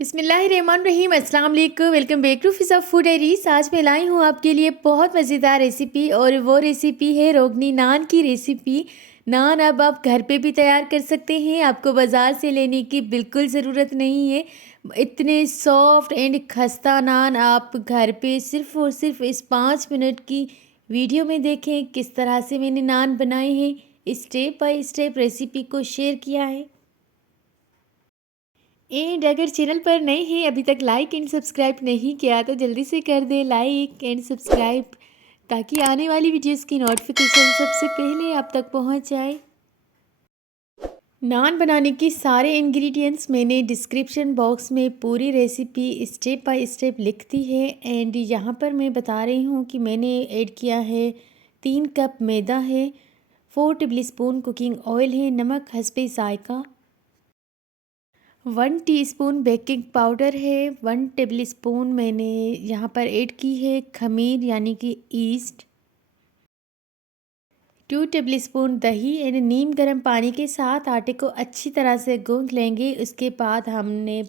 बिस्मिल्लाहिर्रहमानिर्रहीम, अस्सलाम वालेकुम। Welcome back to Fiza food diaries. आज मैं लाई हूँ आपके लिए बहुत मज़ेदार रेसिपी और वो रेसिपी है रोगनी नान की रेसिपी। नान अब आप घर पे भी तैयार कर सकते हैं, आपको बाज़ार से लेने की बिल्कुल ज़रूरत नहीं है। इतने सॉफ्ट एंड खस्ता नान आप घर पे सिर्फ़ और सिर्फ इस 5 मिनट की वीडियो में देखें किस तरह से मैंने नान बनाए हैं। स्टेप बाय स्टेप रेसिपी को शेयर किया है। एंड अगर चैनल पर नए हैं, अभी तक लाइक एंड सब्सक्राइब नहीं किया तो जल्दी से कर दें लाइक एंड सब्सक्राइब, ताकि आने वाली वीडियोस की नोटिफिकेशन सबसे पहले आप तक पहुंच जाए। नान बनाने के सारे इंग्रेडिएंट्स मैंने डिस्क्रिप्शन बॉक्स में पूरी रेसिपी स्टेप बाय स्टेप लिख दी है। एंड यहाँ पर मैं बता रही हूँ कि मैंने ऐड किया है 3 कप मैदा है, 4 टेबलस्पून कुकिंग ऑयल है, नमक हस्बे जायका, 1 टीस्पून बेकिंग पाउडर है, 1 टेबलस्पून मैंने यहाँ पर ऐड की है खमीर यानी कि ईस्ट, 2 टेबलस्पून दही एंड नीम गर्म पानी के साथ आटे को अच्छी तरह से गूंथ लेंगे। उसके बाद हमने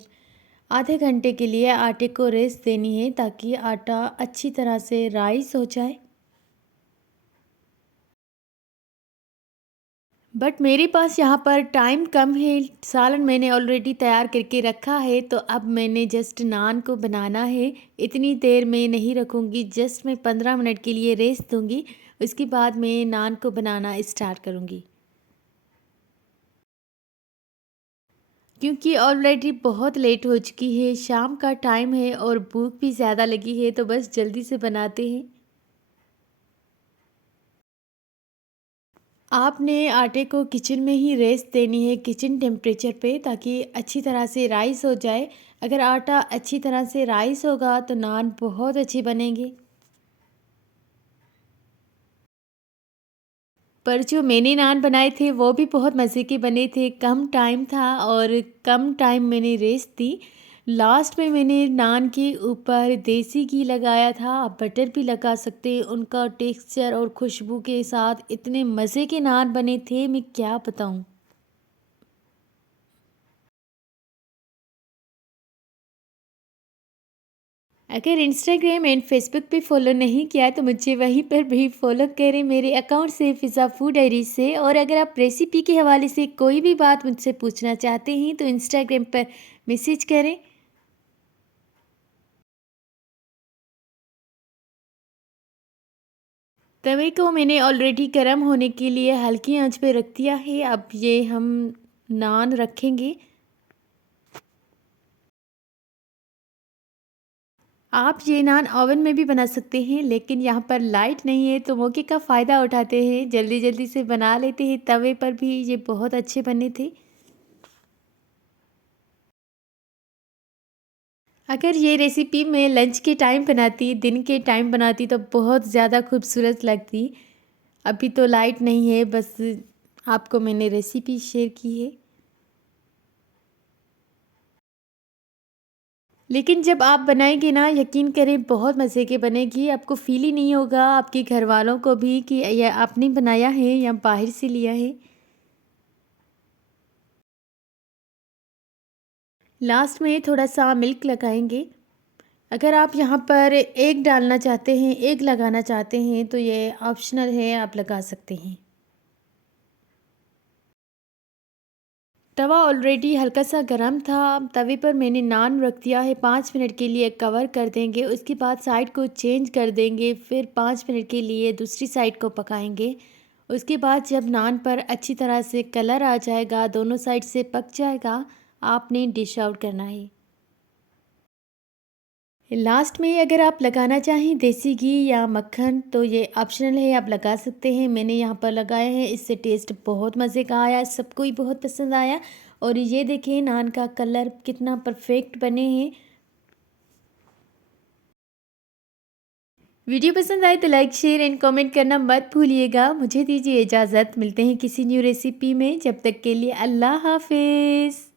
आधे घंटे के लिए आटे को रेस्ट देनी है ताकि आटा अच्छी तरह से राइस हो जाए। बट मेरे पास यहाँ पर टाइम कम है, सालन मैंने ऑलरेडी तैयार करके रखा है, तो अब मैंने जस्ट नान को बनाना है। इतनी देर में नहीं रखूँगी, जस्ट मैं 15 मिनट के लिए रेस्ट दूँगी। उसके बाद मैं नान को बनाना स्टार्ट करूँगी, क्योंकि ऑलरेडी बहुत लेट हो चुकी है, शाम का टाइम है और भूख भी ज़्यादा लगी है, तो बस जल्दी से बनाते हैं। आपने आटे को किचन में ही रेस्ट देनी है, किचन टेम्परेचर पे, ताकि अच्छी तरह से राइस हो जाए। अगर आटा अच्छी तरह से राइस होगा तो नान बहुत अच्छे बनेंगे। पर जो मैंने नान बनाए थे वो भी बहुत मज़े के बने थे। कम टाइम था और कम टाइम मैंने रेस्ट दी। लास्ट में मैंने नान के ऊपर देसी घी लगाया था, आप बटर भी लगा सकते हैं। उनका टेक्सचर और खुशबू के साथ इतने मज़े के नान बने थे, मैं क्या बताऊं। अगर इंस्टाग्राम एंड फेसबुक पे फॉलो नहीं किया तो मुझे वहीं पर भी फॉलो करें, मेरे अकाउंट से फिज़ा फूड डायरी से। और अगर आप रेसिपी के हवाले से कोई भी बात मुझसे पूछना चाहते हैं तो इंस्टाग्राम पर मैसेज करें। तवे को मैंने ऑलरेडी गर्म होने के लिए हल्की आंच पे रख दिया है। अब ये हम नान रखेंगे। आप ये नान ओवन में भी बना सकते हैं, लेकिन यहाँ पर लाइट नहीं है तो मौके का फ़ायदा उठाते हैं, जल्दी जल्दी से बना लेते हैं। तवे पर भी ये बहुत अच्छे बने थे। अगर ये रेसिपी मैं लंच के टाइम बनाती, दिन के टाइम बनाती तो बहुत ज़्यादा खूबसूरत लगती। अभी तो लाइट नहीं है, बस आपको मैंने रेसिपी शेयर की है। लेकिन जब आप बनाएंगे ना, यकीन करें बहुत मज़े के बनेगी। आपको फील ही नहीं होगा आपके घर वालों को भी कि यह आपने बनाया है या बाहर से लिया है। लास्ट में थोड़ा सा मिल्क लगाएंगे। अगर आप यहाँ पर एग डालना चाहते हैं, एग लगाना चाहते हैं तो ये ऑप्शनल है, आप लगा सकते हैं। तवा ऑलरेडी हल्का सा गर्म था। तवे पर मैंने नान रख दिया है, 5 मिनट के लिए कवर कर देंगे। उसके बाद साइड को चेंज कर देंगे, फिर 5 मिनट के लिए दूसरी साइड को पकाएंगे। उसके बाद जब नान पर अच्छी तरह से कलर आ जाएगा, दोनों साइड से पक जाएगा, आपने डिश आउट करना है। लास्ट में अगर आप लगाना चाहें देसी घी या मक्खन तो ये ऑप्शनल है, आप लगा सकते हैं। मैंने यहाँ पर लगाया है, इससे टेस्ट बहुत मज़े का आया, सबको ही बहुत पसंद आया। और ये देखें नान का कलर कितना परफेक्ट बने हैं। वीडियो पसंद आए तो लाइक शेयर एंड कमेंट करना मत भूलिएगा। मुझे दीजिए इजाज़त, मिलते हैं किसी न्यू रेसिपी में। जब तक के लिए अल्लाह हाफिज़।